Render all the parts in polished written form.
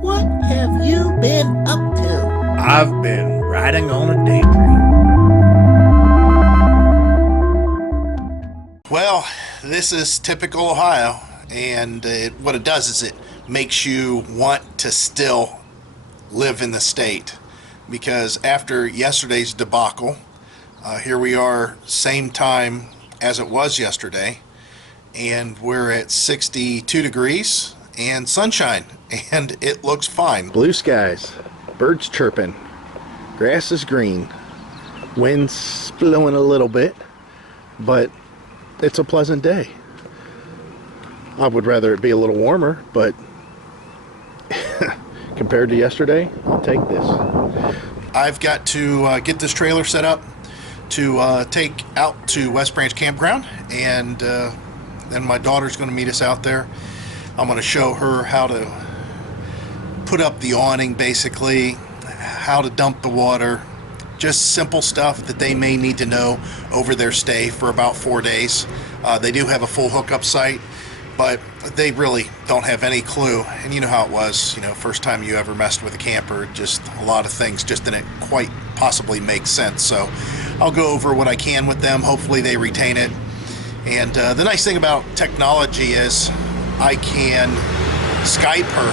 What have you been up to? I've been riding on a daydream. Well, this is typical Ohio, and what it does is it makes you want to still live in the state. Because after yesterday's debacle, here we are, same time as it was yesterday, and we're at 62 degrees and sunshine, and it looks fine. Blue skies, birds chirping, grass is green, wind's blowing a little bit, but it's a pleasant day. I would rather it be a little warmer, but compared to yesterday, I'll take this. I've got to get this trailer set up to take out to West Branch Campground, and then my daughter's going to meet us out there. I'm going to show her how to put up the awning, basically, how to dump the water, just simple stuff that they may need to know over their stay for about 4 days. They do have a full hookup site, but they really don't have any clue. And you know how it was, first time you ever messed with a camper, just a lot of things just didn't quite possibly make sense. So I'll go over what I can with them. Hopefully they retain it. And the nice thing about technology is I can Skype her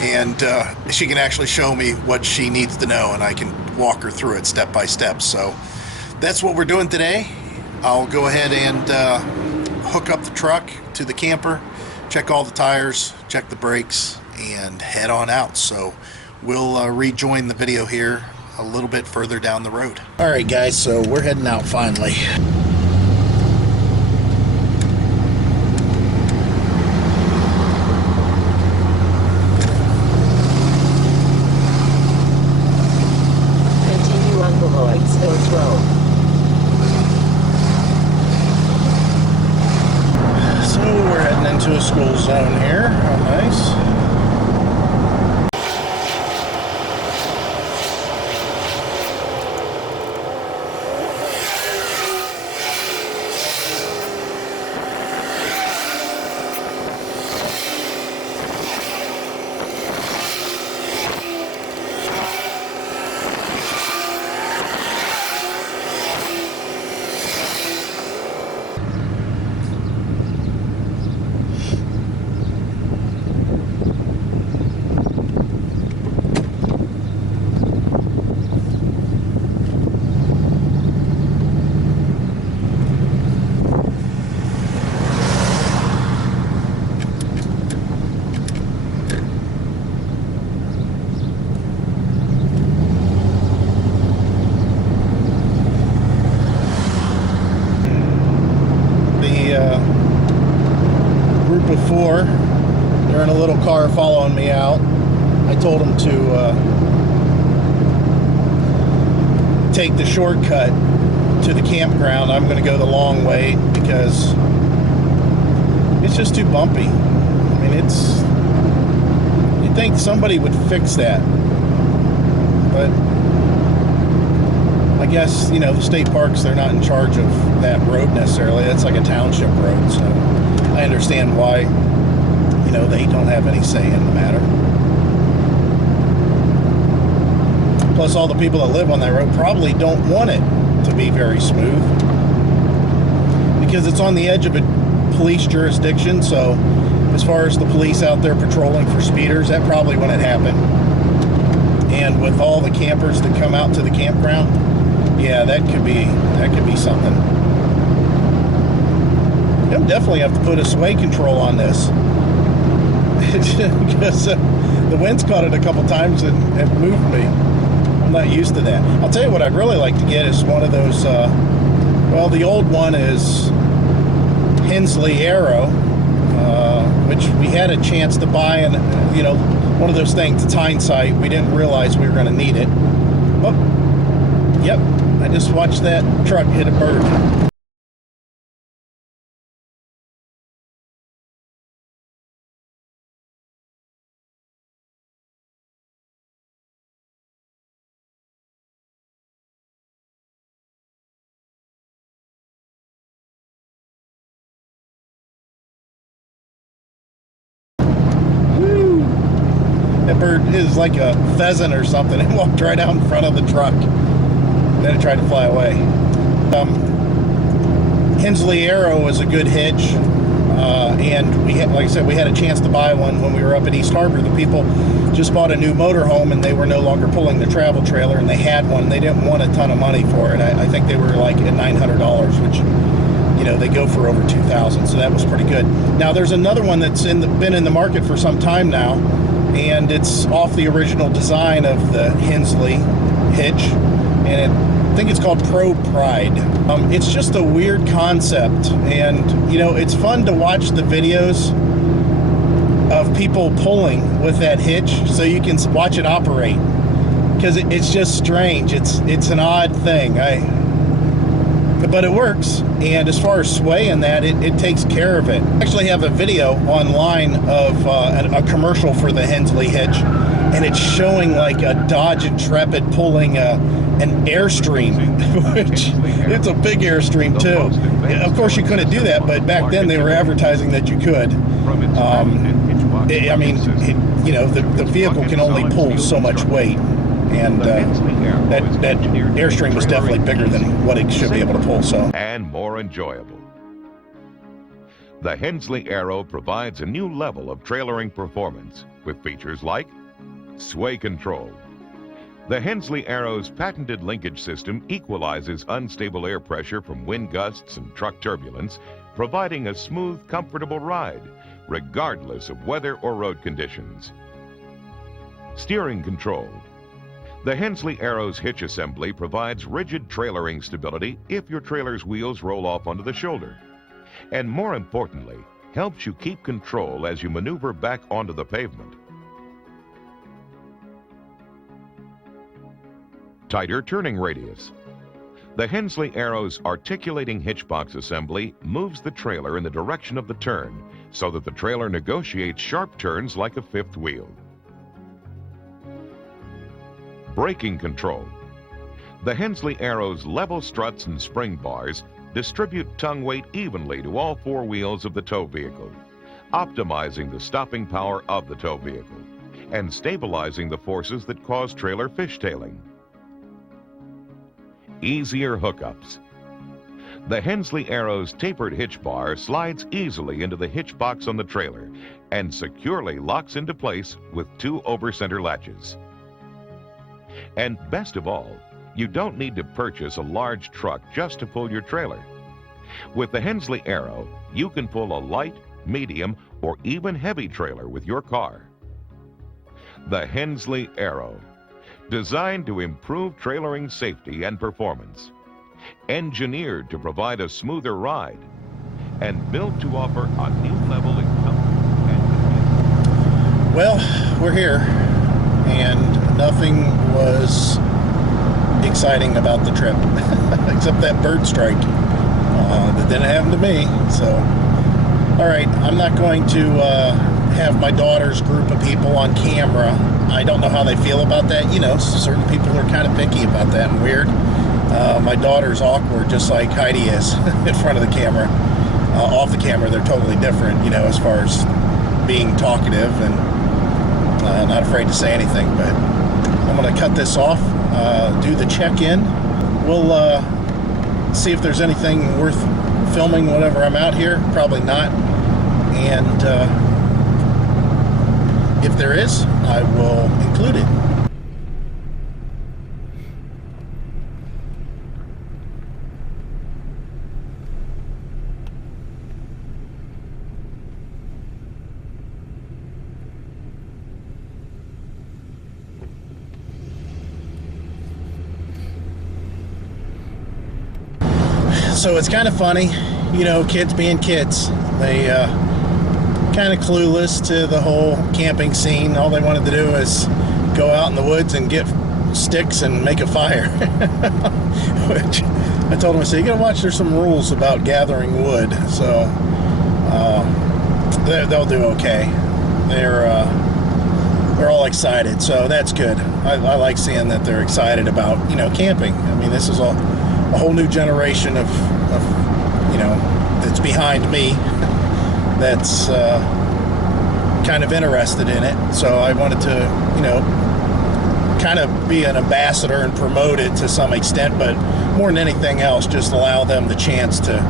and she can actually show me what she needs to know, and I can walk her through it step by step. So that's what we're doing today. I'll go ahead and hook up the truck to the camper, check all the tires, check the brakes, and head on out. So we'll rejoin the video here a little bit further down the road. All right, guys, so we're heading out finally. Continue on Lloyd Hills Road. So we're heading into a school zone here. How nice. Group of four, they're in a little car following me out. I told them to take the shortcut to the campground. I'm going to go the long way because it's just too bumpy. I mean, you'd think somebody would fix that, but I guess, the state parks, they're not in charge of that road necessarily. That's like a township road, so I understand why, they don't have any say in the matter. Plus, all the people that live on that road probably don't want it to be very smooth because it's on the edge of a police jurisdiction. So as far as the police out there patrolling for speeders, that probably wouldn't happen. And with all the campers that come out to the campground, yeah, that could be something. They'll definitely have to put a sway control on this because the wind's caught it a couple times and moved me. I'm not used to that. I'll tell you what I'd really like to get is one of those, the old one is Hensley Arrow, which we had a chance to buy, and one of those things, it's hindsight, we didn't realize we were going to need it. Oh, yep, I just watched that truck hit a bird. That bird is like a pheasant or something. It walked right out in front of the truck. Then it tried to fly away. Hensley Arrow is a good hitch. And we had, like I said, we had a chance to buy one when we were up at East Harbor. The people just bought a new motorhome and they were no longer pulling the travel trailer, and they had one. They didn't want a ton of money for it. I think they were like at $900, which, you know, they go for over $2,000, so that was pretty good. Now there's another one that's been in the market for some time now, and it's off the original design of the Hensley hitch, and I think it's called Pro Pride. It's just a weird concept, and you know, it's fun to watch the videos of people pulling with that hitch so you can watch it operate, because it's just strange. It's an odd thing, but it works. And as far as swaying that, it takes care of it. I actually have a video online of a commercial for the Hensley hitch, and it's showing like a Dodge Intrepid pulling an Airstream, which it's a big Airstream too. Of course you couldn't do that, but back then they were advertising that you could. I mean, you know, the vehicle can only pull so much weight, and that Airstream was definitely bigger than what it should be able to pull. So, and more enjoyable. The Hensley Arrow provides a new level of trailering performance with features like sway control. The Hensley Arrow's patented linkage system equalizes unstable air pressure from wind gusts and truck turbulence, providing a smooth, comfortable ride, regardless of weather or road conditions. Steering control. The Hensley Arrow's hitch assembly provides rigid trailering stability if your trailer's wheels roll off onto the shoulder. And more importantly, helps you keep control as you maneuver back onto the pavement. Tighter turning radius. The Hensley Arrow's articulating hitch box assembly moves the trailer in the direction of the turn so that the trailer negotiates sharp turns like a fifth wheel. Braking control. The Hensley Arrow's level struts and spring bars distribute tongue weight evenly to all four wheels of the tow vehicle, optimizing the stopping power of the tow vehicle and stabilizing the forces that cause trailer fishtailing. Easier hookups. The Hensley Arrow's tapered hitch bar slides easily into the hitch box on the trailer and securely locks into place with two over-center latches. And best of all, you don't need to purchase a large truck just to pull your trailer. With the Hensley Arrow, you can pull a light, medium, or even heavy trailer with your car. The Hensley Arrow, designed to improve trailering safety and performance, engineered to provide a smoother ride, and built to offer a new level in comfort and convenience. well, we're here, and nothing was exciting about the trip except that bird strike. That didn't happen to me. So, all right, I'm not going to have my daughter's group of people on camera. I don't know how they feel about that. You know, certain people are kind of picky about that and weird. My daughter's awkward, just like Heidi is in front of the camera. Off the camera, they're totally different, you know, as far as being talkative and not afraid to say anything. But I'm going to cut this off, do the check-in. We'll see if there's anything worth filming whenever I'm out here. Probably not. And if there is, I will include it. So it's kind of funny, you know, kids being kids. They kind of clueless to the whole camping scene. All they wanted to do is go out in the woods and get sticks and make a fire. Which I told them, I said, you gotta watch, there's some rules about gathering wood. So they'll do okay. They're all excited, so that's good. I like seeing that they're excited about, you know, camping. I mean, this is a whole new generation of you know, that's behind me, that's kind of interested in it. So I wanted to, you know, kind of be an ambassador and promote it to some extent, but more than anything else, just allow them the chance to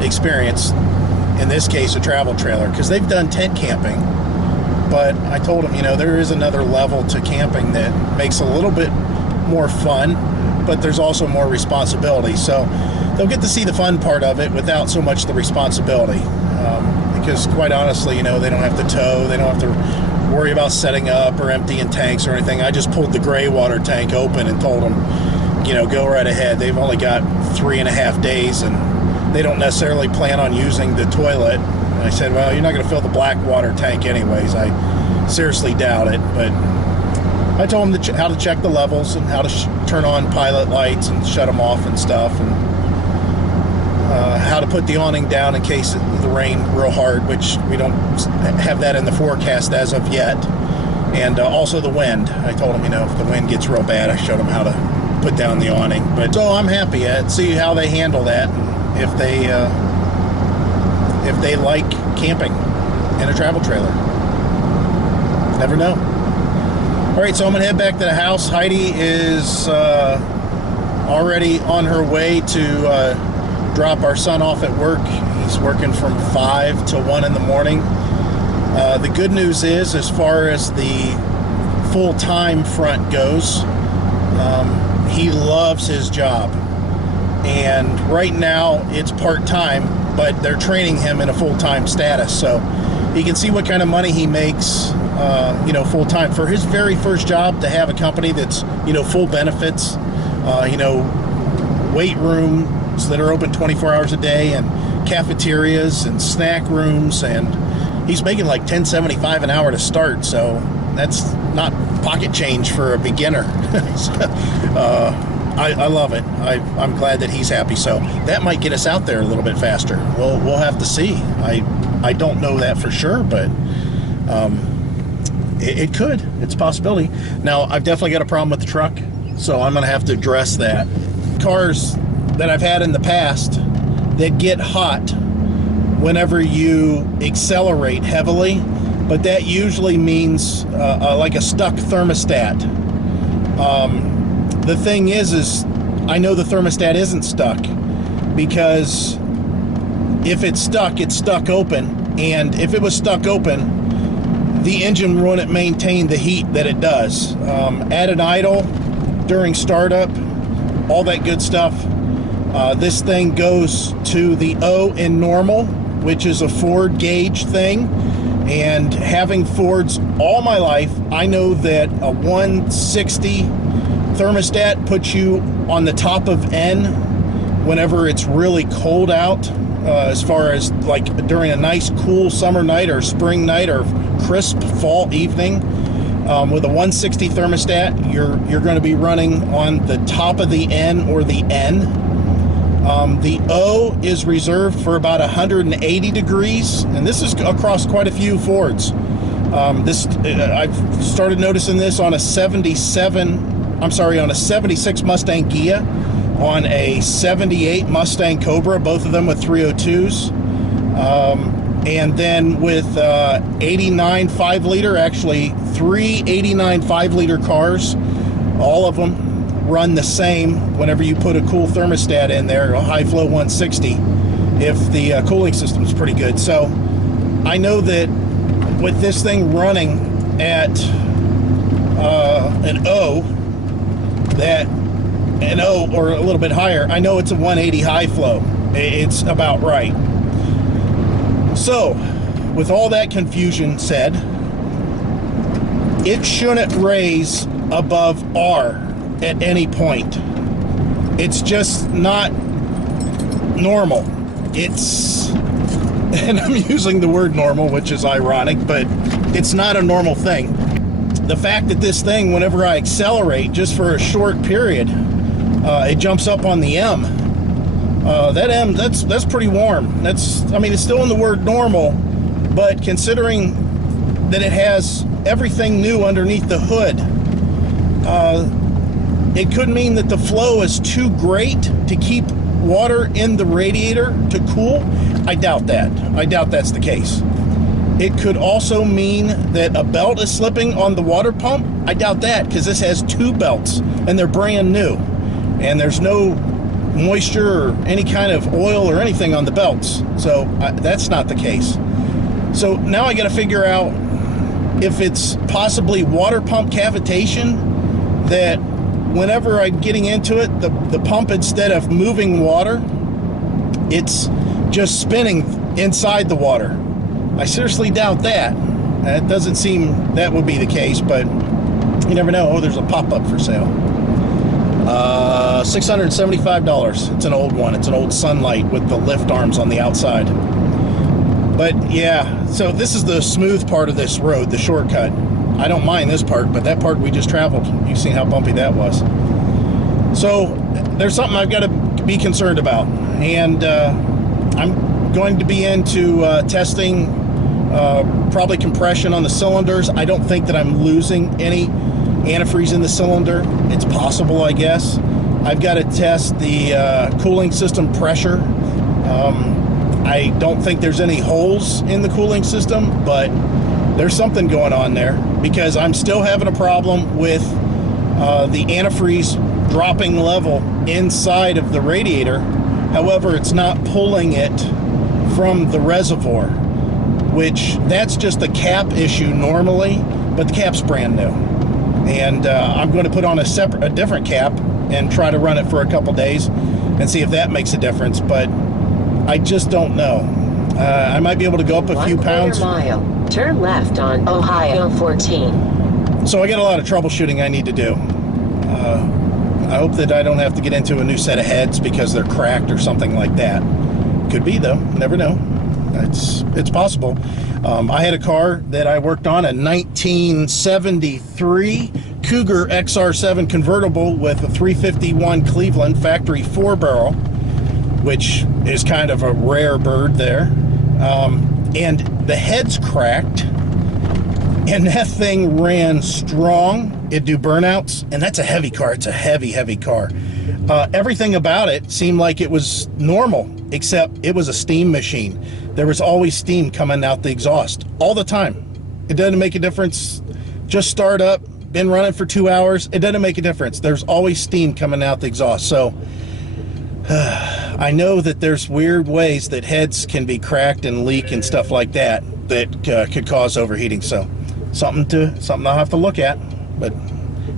experience, in this case, a travel trailer, because they've done tent camping. But I told them, you know, there is another level to camping that makes a little bit more fun, but there's also more responsibility. So they'll get to see the fun part of it without so much the responsibility. Because quite honestly, you know, they don't have to tow, they don't have to worry about setting up or emptying tanks or anything. I just pulled the gray water tank open and told them, you know, go right ahead. They've only got 3.5 days and they don't necessarily plan on using the toilet. And I said, well, you're not going to fill the black water tank anyways. I seriously doubt it. But I told them how to check the levels and how to turn on pilot lights and shut them off and stuff, and how to put the awning down in case the rain real hard, which we don't have that in the forecast as of yet. And also the wind. I told them, you know, if the wind gets real bad, I showed them how to put down the awning. But so I'm happy at see how they handle that, if they like camping in a travel trailer. Never know. All right, so I'm gonna head back to the house. Heidi is already on her way to drop our son off at work. He's working from 5 to 1 in the morning. The good news is, as far as the full-time front goes, he loves his job. And right now it's part-time, but they're training him in a full-time status. So you can see what kind of money he makes, you know, full-time. For his very first job, to have a company that's, you know, full benefits, you know, weight rooms that are open 24 hours a day, and cafeterias and snack rooms, and he's making like $10.75 an hour to start. So that's not pocket change for a beginner. I love it. I'm glad that he's happy. So that might get us out there a little bit faster. We'll have to see. I don't know that for sure, but it could. It's a possibility. Now, I've definitely got a problem with the truck, so I'm going to have to address that. Cars that I've had in the past that get hot whenever you accelerate heavily, but that usually means like a stuck thermostat. The thing is I know the thermostat isn't stuck, because if it's stuck open, and if it was stuck open, the engine wouldn't maintain the heat that it does. At an idle, during startup, all that good stuff, this thing goes to the O in normal, which is a Ford gauge thing. And having Fords all my life, I know that a 160 thermostat puts you on the top of N whenever it's really cold out, as far as like during a nice cool summer night or spring night or crisp fall evening. With a 160 thermostat, you're going to be running on the top of the N or the N. The O is reserved for about 180 degrees, and this is across quite a few Fords. I've started noticing this on a 76 Mustang Ghia, on a 78 Mustang Cobra, both of them with 302s, and then with 89 5-liter, actually 3 89 5-liter cars, all of them run the same whenever you put a cool thermostat in there, a high flow 160, if the cooling system is pretty good. So I know that with this thing running at an O or a little bit higher, I know it's a 180 high flow. It's about right. So with all that confusion said, it shouldn't raise above R at any point. It's just not normal. And I'm using the word normal, which is ironic, but it's not a normal thing. The fact that this thing, whenever I accelerate just for a short period, it jumps up on the M. That M, that's pretty warm. It's still in the word normal, but considering that it has everything new underneath the hood, it could mean that the flow is too great to keep water in the radiator to cool. I doubt that. I doubt that's the case. It could also mean that a belt is slipping on the water pump. I doubt that, because this has 2 belts and they're brand new, and there's no moisture or any kind of oil or anything on the belts, so that's not the case. So now I got to figure out if it's possibly water pump cavitation, that whenever I'm getting into it, the pump, instead of moving water, it's just spinning inside the water. I seriously doubt that. It doesn't seem that would be the case, but you never know. Oh, there's a pop-up for sale. $675. It's an old one. It's an old Sunlight with the lift arms on the outside. But yeah, so this is the smooth part of this road, the shortcut. I don't mind this part, but that part we just traveled, you've seen how bumpy that was. So there's something I've got to be concerned about, and I'm going to be into testing probably compression on the cylinders. I don't think that I'm losing any antifreeze in the cylinder. It's possible, I guess. I've got to test the cooling system pressure. I don't think there's any holes in the cooling system, but there's something going on there, because I'm still having a problem with the antifreeze dropping level inside of the radiator. However, it's not pulling it from the reservoir, which that's just a cap issue normally, but the cap's brand new. And I'm going to put on a different cap and try to run it for a couple days and see if that makes a difference, but I just don't know. I might be able to go up a few pounds. 1/4 mile. Turn left on Ohio 14. So I got a lot of troubleshooting I need to do. I hope that I don't have to get into a new set of heads because they're cracked or something like that. Could be, though. Never know. It's possible. I had a car that I worked on, a 1973 Cougar XR7 convertible with a 351 Cleveland factory 4-barrel, which is kind of a rare bird there. And the head's cracked, and that thing ran strong. It'd do burnouts, and that's a heavy car. It's a heavy car. Everything about it seemed like it was normal, except it was a steam machine. There was always steam coming out the exhaust all the time. It doesn't make a difference. Just start up, been running for 2 hours. It doesn't make a difference. There's always steam coming out the exhaust. So I know that there's weird ways that heads can be cracked and leak and stuff like that could cause overheating. So something I'll have to look at. But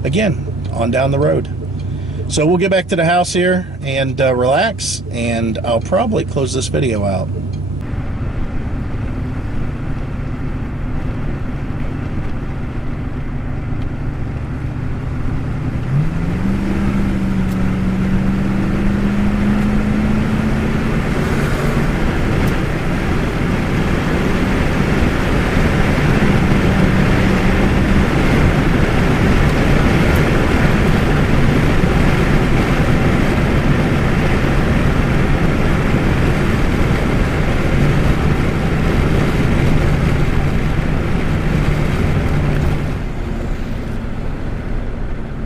again, on down the road. So we'll get back to the house here and relax, and I'll probably close this video out.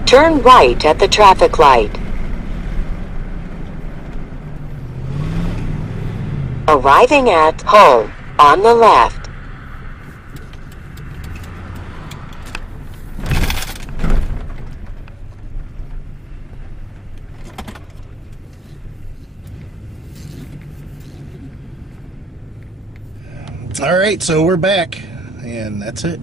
Turn right at the traffic light. Arriving at home on the left. All right, so we're back, and that's it.